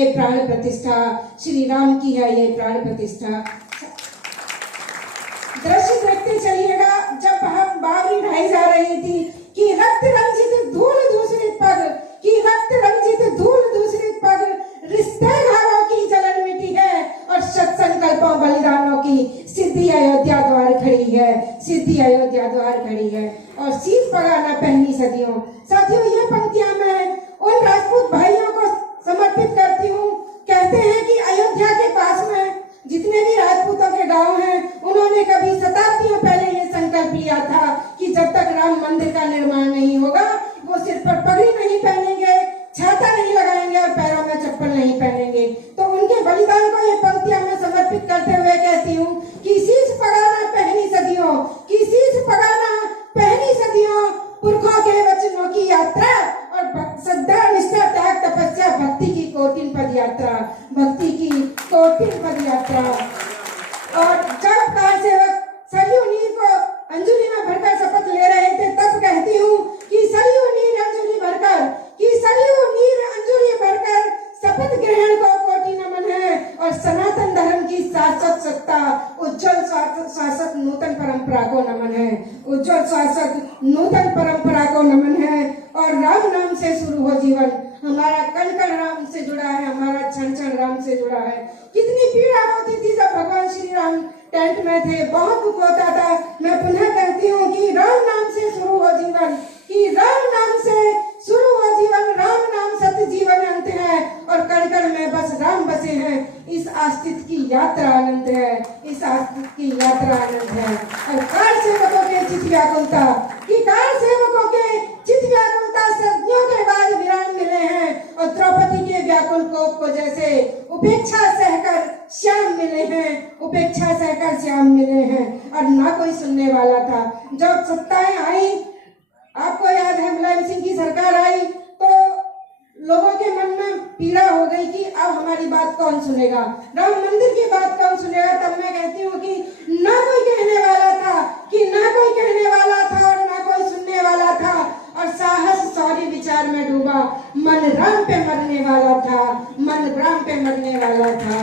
ये प्राण प्रतिष्ठा, श्री राम की है ये प्राण प्रतिष्ठा। दृश्य देखते चलिएगा, जब हम बावरी ढाई जा रही थी कि रक्त रंजित धूल दूसरे पग, कि रक्त रंजित धूल दूसरे पग, रिश्ते घरों की जलन मिटी है और सत संकल्पों बलिदानों की सिद्धि अयोध्या द्वार खड़ी है, सिद्धि अयोध्या द्वार खड़ी है। और शीश पगाना पहनी सदियों। साथियों, ये पंक्तियां मैं उन राजपूत भाइयों को समर्पित करती हूँ। कहते हैं कि अयोध्या के पास में जितने भी राजपूतों के गांव हैं, उन्होंने कभी शताब्दियों पहले ये संकल्प लिया था कि जब तक राम मंदिर का निर्माण नहीं होगा, वो सिर पर पगड़ी नहीं पहनेंगे, छाता नहीं लगाएंगे और पैरों में चप्पल नहीं पहनेंगे। तो उनके बलिदान को ये पंक्तियां मैं समर्पित करते हुए कहती हूँ कि शीश पगाना पहनी सदियों, कि शीश पगाना पहनी सदियों, पुरखों के वचनों की यात्रा और श्रद्धा निष्ठा त्याग तपस्या भक्ति की कठिन पद यात्रा, भक्ति की कठिन पद यात्रा। और जब कार सेवक सरयू नीर को अंजलि में भरकर शपथ ले रहे थे, तब कहती हूँ कि सरयू नीर अंजलि भरकर, कि सरयू नीर अंजलि भरकर शपथ ग्रहण को कोटि नमन है और सनातन धर्म की शाश्वत सत्ता, उज्जवल शाश्वत नूतन परंपरा को नमन है, उज्जवल शाश्वत नूतन परंपरा को नमन है। और राम नाम से शुरू हो जीवन, हमारा कण कण राम से जुड़ा है, हमारा क्षण क्षण राम से जुड़ा है। कितनी पीड़ा होती थी जब भगवान श्री राम टेंट में थे, बहुत दुख होता था। मैं पुनः कहती हूँ कि राम नाम से शुरू हो जीवन, कि राम नाम से शुरू हो जीवन, राम नाम सत्य जीवन अंत है और कण कण में बस राम बसे हैं। इस आस्तित्व की यात्रा आनंद है, इस आस्तित्व की यात्रा आनंद है। और कार सेवकों के चित व्याकुलता, कि कार सेवकों के चित व्याकुलता सदियों के बाद विराम मिले हैं और द्रौपदी के व्याकुल कोप को जैसे उपेक्षा सहकर श्याम मिले हैं, उपेक्षा सहकर श्याम मिले हैं। और ना कोई सुनने वाला था। जब सत्ताएं आई, आपको याद है मुलायम सिंह की सरकार आई, तो लोगों के मन में पीड़ा हो गई कि अब हमारी बात कौन सुनेगा, राम मंदिर की बात कौन सुनेगा। तब मैं कहती हूँ कि ना कोई कहने वाला था, कि ना कोई कहने वाला था और ना कोई सुनने वाला था। और साहस सौर्य विचार में डूबा, मन राम पे मरने वाला था, मन राम पे मरने वाला था।